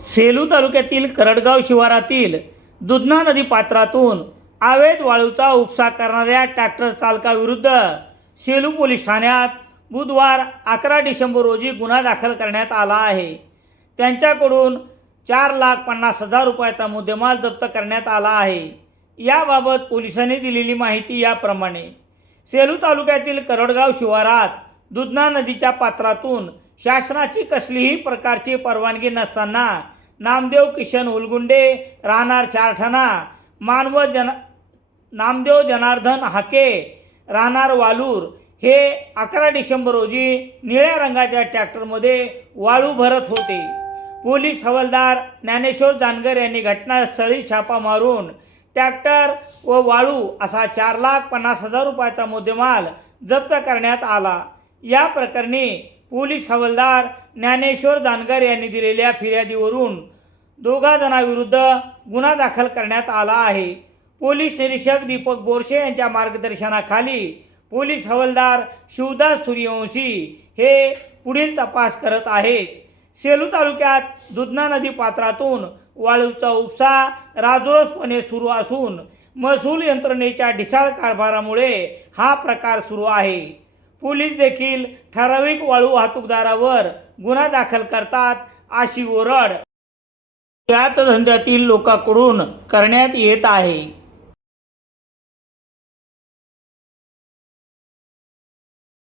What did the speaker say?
सेलू तालुक्यातील करडगाव शिवारातील दुधना नदी पात्रातून अवैध वाळूचा उपसा करणाऱ्या ट्रॅक्टर चालकाविरुद्ध सेलू पोलीस ठाण्यात बुधवार अकरा डिसेंबर रोजी गुन्हा दाखल करण्यात आला आहे. त्यांच्याकडून चार लाख पन्नास हजार रुपयाचा मुद्देमाल जप्त करण्यात आला आहे. याबाबत पोलिसांनी दिलेली माहिती याप्रमाणे. सेलू तालुक्यातील करडगाव शिवारात दुधना नदीच्या पात्रातून शासनाची कसलीही प्रकारची परवानगी नसताना नामदेव किशन उलगुंडे राहणार चारठाणा मानव जन नामदेव जनार्दन हाके राहणार वालूर हे अकरा डिसेंबर रोजी निळ्या रंगाच्या ट्रॅक्टरमध्ये वाळू भरत होते. पोलीस हवालदार ज्ञानेश्वर जानगर यांनी घटनास्थळी छापा मारून ट्रॅक्टर व वाळू असा चार लाख पन्नास हजार रुपयाचा मुद्देमाल जप्त करण्यात आला. या प्रकरणी पोलीस हवालदार ज्ञानेश्वर दानगर यांनी दिलेल्या फिर्यादीवरून दोघा जणांविरुद्ध गुन्हा दाखल करण्यात आला आहे. पोलीस निरीक्षक दीपक बोरशे यांच्या मार्गदर्शनाखाली पोलीस हवालदार शिवदास सूर्यवंशी हे पुढील तपास करत आहेत. सेलू तालुक्यात दुधना नदी पात्रातून वाळूचा उपसा राजरोसपणे सुरू असून महसूल यंत्रणेच्या ढिसाळ कारभारामुळे हा प्रकार सुरू आहे. पोलीस देखील ठराविक वाळू वाहतूकदारावर गुन्हा दाखल करतात अशी ओरड याच धंद्यातील लोकांकडून करण्यात येत आहे.